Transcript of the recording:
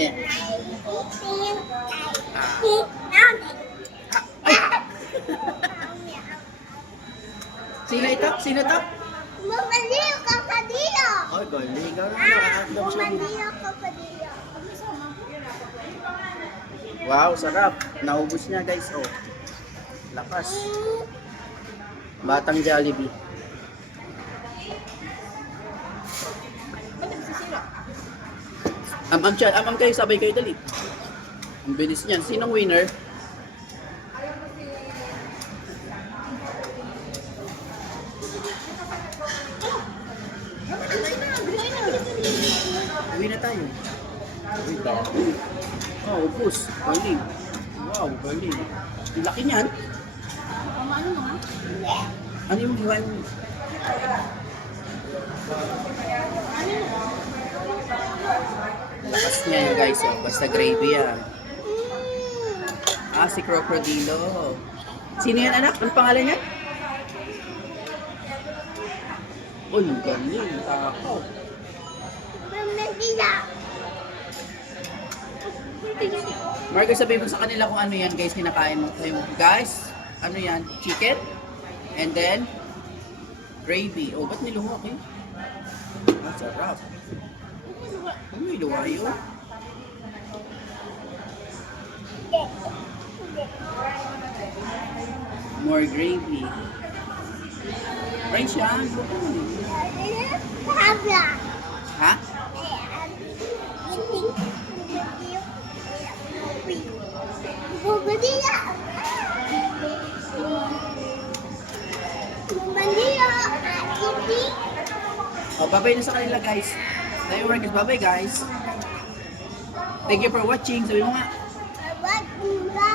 Eh. Sino ito? Sino to? Bumaliw ka pa dito! Ay, galing. Ikaw na nakakadlog siya. Bumaliw ka pa dito! Wow, sarap. Naubos niya guys. Oh. Lakas. Batang Jollibee. Amam kayo, sabay kayo dali. Ang bilis niyan. Sinong winner? Uwi na tayo. Uwi tayo. Oh, upos. Galing. Wow, galing. Ang laki niyan. Ano yung hiwain mo? Lakas niya yun guys. Oh. Basta gravy yan. Ah, si Crocodilo. Sino yan anak? Ano pangalan niya? Uy, galing. Takaw. Bumaliw! Marco, sabihin mo sa kanila kung ano yan guys, kinakain mo. Guys, ano yan? Chicken? And then, gravy. Oh, ba't niluwak eh? Masarap. Ano yung luwa yun? More gravy. Right siya. Tabla! Ha? Bumaliw! Bumaliw! Oh, bye-bye na sa kanila guys. Tayo workers, bye-bye guys. Thank you for watching. Sabi mo nga. Ba't hindi ka